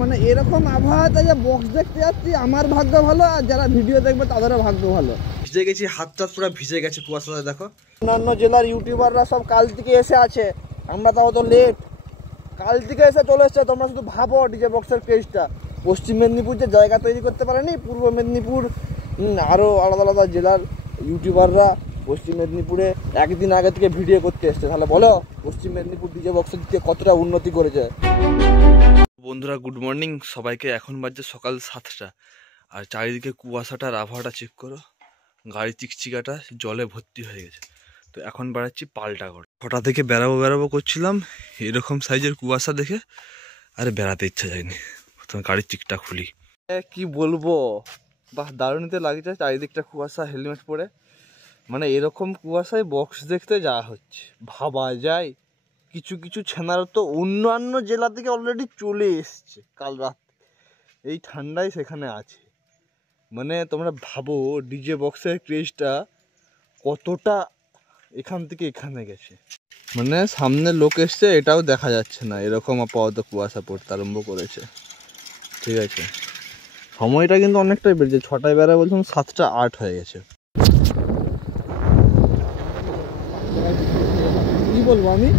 মানে এরকম আবহাওয়াতে যে বক্স দেখতে যাচ্ছি আমার ভাগ্য ভালো, আর যারা ভিডিও দেখবে তাদেরও ভাগ্য ভালো। ভিজে গেছি, হাতটা পুরো ভিজে গেছে কুয়াশাতে। দেখো অন্যান্য জেলার ইউটিউবাররা সব কাল থেকে এসে আছে, আমরা তাও তো লেট। কাল থেকে এসে চলে এসছে। তোমরা শুধু ভাবো ডিজে বক্সের ক্রেজটা। পশ্চিম মেদিনীপুর যে জায়গা তৈরি করতে পারেনি, পূর্ব মেদিনীপুর আরও আলাদা আলাদা জেলার ইউটিউবাররা পশ্চিম মেদিনীপুরে একদিন আগে থেকে ভিডিও করতে এসছে। তাহলে বলো পশ্চিম মেদিনীপুর ডিজে বক্সের দিকে কতটা উন্নতি করেছে। বন্ধুরা গুড মর্নিং সবাইকে। এখন বাজছে সকাল 7টা, আর চারিদিকে কুয়াশাটার আবহাওয়াটা চেক করো। গাড়ি চিকচিকাটা জলে ভর্তি হয়ে গেছে। তো এখন বেড়াচ্ছি পাল্টাগড়। হঠাৎ থেকে বেড়াবো করছিলাম, এরকম সাইজের কুয়াশা দেখে আরে বেড়াতে ইচ্ছা যায়নি। প্রথমে গাড়ির চিকটা খুলি। কি বলবো, বাহ দারুণীতে লাগছে। চারিদিকটা কুয়াশা, হেলমেট পরে, মানে এরকম কুয়াশায় বক্স দেখতে যাওয়া হচ্ছে। ভাবা যায় কিছু কিছু ছেনার তো অন্যান্য জেলা থেকে অলরেডি চলে এসছে কাল রাত। এই ঠান্ডায় সেখানে আছে। মানে তোমরা ভাবো ডিজে বক্সের ক্রেজটা কতটা এখান থেকে এখানে গেছে। মানে সামনে লোক এসছে এটাও দেখা যাচ্ছে না, এরকম আপাতত কুয়াশা পড়তে আরম্ভ করেছে। ঠিক আছে, সময়টা কিন্তু অনেকটাই বেড়েছে। 6টায় বেড়া বলছিলাম, 7টা 8 হয়ে গেছে। কি বলবো, আমি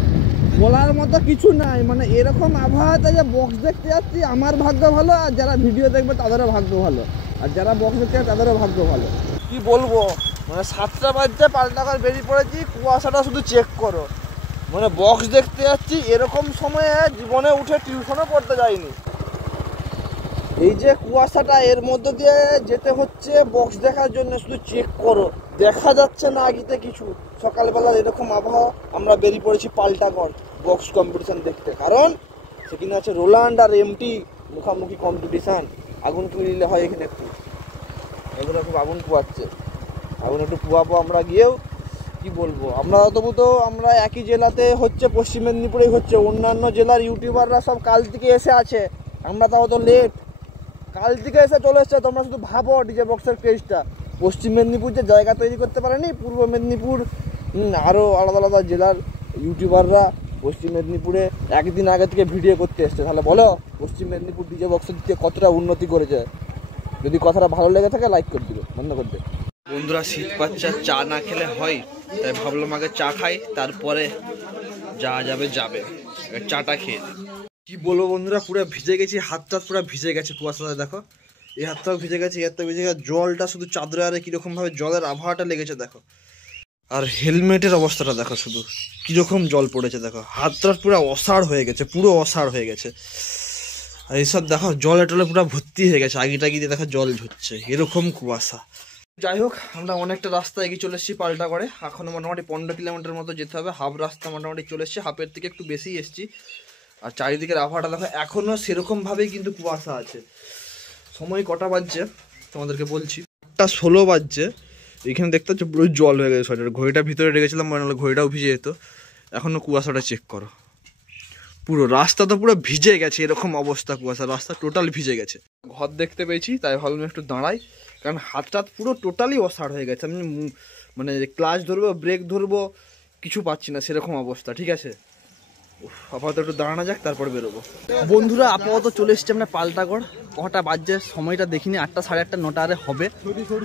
বলার মতো কিছু নাই। মানে এরকম আবহাওয়াতে যে বক্স দেখতে যাচ্ছি আমার ভাগ্য ভালো, আর যারা ভিডিও দেখবে তাদেরও ভাগ্য ভালো, আর যারা বক্স দেখতে যাচ্ছে তাদেরও ভাগ্য ভালো। কি বলবো, মানে 7টা বাজছে, পাল্টাগড় বেরিয়ে পড়েছি। কুয়াশাটা শুধু চেক করো। মানে বক্স দেখতে যাচ্ছি এরকম সময়ে জীবনে উঠে টিউশনও পড়তে যাইনি। এই যে কুয়াশাটা, এর মধ্যে দিয়ে যেতে হচ্ছে বক্স দেখার জন্য। শুধু চেক করো, দেখা যাচ্ছে না আগিতে কিছু। সকালবেলা এরকম আবহাওয়া, আমরা বেরিয়ে পড়েছি পাল্টাগড় বক্স কম্পিটিশান দেখতে। কারণ সেখানে আছে রোলান্ড আর এমটি মুখামুখি কম্পিটিশান। আগুন পুড়িলে হয় এখানে একটু, এগুলো খুব আগুন পোয়াচ্ছে। আগুন একটু পোয়াবো আমরা গিয়েও। কি বলবো, আমরা তবু তো আমরা একই জেলাতে হচ্ছে, পশ্চিম মেদিনীপুরেই হচ্ছে। অন্যান্য জেলার ইউটিউবাররা সব কাল থেকে এসে আছে, আমরা তাও তো লেট। কাল থেকে এসে চলে এসছে। তোমরা শুধু ভাবো ডিজে বক্সের ক্রেজটা। পশ্চিম মেদিনীপুর যে জায়গা তৈরি করতে পারেনি, পূর্ব মেদিনীপুর আরও আলাদা আলাদা জেলার ইউটিউবাররা পশ্চিম মেদিনীপুরে একদিন আগে থেকে ভিডিও করতে এসছে। তাহলে বলো পশ্চিম মেদিনীপুর ডিজে বক্সের দিকে কতটা উন্নতি করেছে। যদি কথাটা ভালো লেগে থাকে লাইক করে দিবে, বন্ধ করে দেবে। বন্ধুরা শীত পাচ্ছে, চা না খেলে হয়, তাই ভাবলাম আগে চা খাই, তারপরে যা যাবে যাবে। চাটা খেয়ে কি বলবো বন্ধুরা, পুরো ভিজে গেছি। হাতটা পুরো ভিজে গেছে কুয়াশাতে। দেখো এই হাতটাও ভিজে গেছে, এই হাতটা ভিজে গেছে। জলটা শুধু চাদরে আরে কিরকম ভাবে জলের আবহাওয়াটা লেগেছে দেখো। আর হেলমেটের অবস্থাটা দেখো, শুধু কিরকম জল পড়েছে দেখো। হাতটা পুরো অসাড় হয়ে গেছে, পুরো অসাড় হয়ে গেছে। আর এইসব দেখো জলে টলে পুরো ভর্তি হয়ে গেছে। আগিটা গিয়ে দেখো জল ঝরছে, এরকম কুয়াশা। যাই হোক, আমরা অনেকটা রাস্তা এগিয়ে চলে এসেছি পাল্টাগড়ে। এখনো মোটামুটি 15 কিলোমিটার মতো যেতে হবে। হাফ রাস্তা মোটামুটি চলে এসেছি, হাফের থেকে একটু বেশি এসেছি। আর চারিদিকের আবহাওয়াটা দেখো, এখনও সেরকমভাবেই কিন্তু কুয়াশা আছে। সময় কটা বাজছে তোমাদেরকে বলছি, 8টা 16 বাজছে। এখানে দেখতে হচ্ছে পুরো জল হয়ে গেছে সোয়েটার। ঘড়িটা ভিতরে রেখেছিলাম, মনে হলো ঘড়িটাও ভিজে যেত। এখনও কুয়াশাটা চেক করো, পুরো রাস্তা তো পুরো ভিজে গেছে। এরকম অবস্থা কুয়াশা, রাস্তা টোটাল ভিজে গেছে। ঘর দেখতে পেয়েছি, তাই ভাবলাম একটু দাঁড়াই, কারণ হাতটা পুরো টোটালি অসাড় হয়ে গেছে। আমি মানে ক্লাচ ধরবো, ব্রেক ধরবো, কিছু পাচ্ছি না, সেরকম অবস্থা। ঠিক আছে, আপাতত একটু দাঁড়ানো যাক, তারপর বেরোবো। বন্ধুরা আপাতত চলে এসেছি আমরা পাল্টাগড়। কটা বাজছে সময়টা দেখিনি, 8টা 8:30 9টা আরে হবে।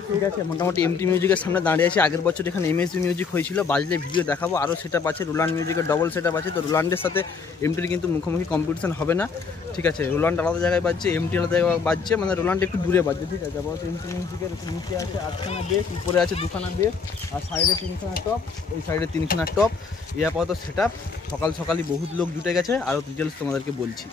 ঠিক আছে, মোটামুটি এমটি মিউজিকের সামনে দাঁড়িয়ে আছি। আগের বছর এখানে এমএসবি মিউজিক হয়েছিল, বাজলে ভিডিও দেখাবো। আরও সেটআপ আছে, রোলান্ড মিউজিকের ডবল সেটআপ আছে। তো রোলান্ডের সাথে এমটির কিন্তু মুখোমুখি কম্পিটিশন হবে না। ঠিক আছে, রোলান্ড আলাদা জায়গায় বাজছে, এমটি আলাদা জায়গায় বাজছে। মানে রোলান্ড একটু দূরে বাজছে। ঠিক আছে, আপাতত এমটি মিউজিকের নিচে আছে 8খানা বেস, উপরে আছে 2খানা বেস, আর সাইডে 3খানা টপ, ওই সাইডে 3খানা টপ। এই আপাতত সেটআপ। সকাল সকালই বহুত লোক জুটে গেছে, আরও ডিটেলস তোমাদেরকে বলছি।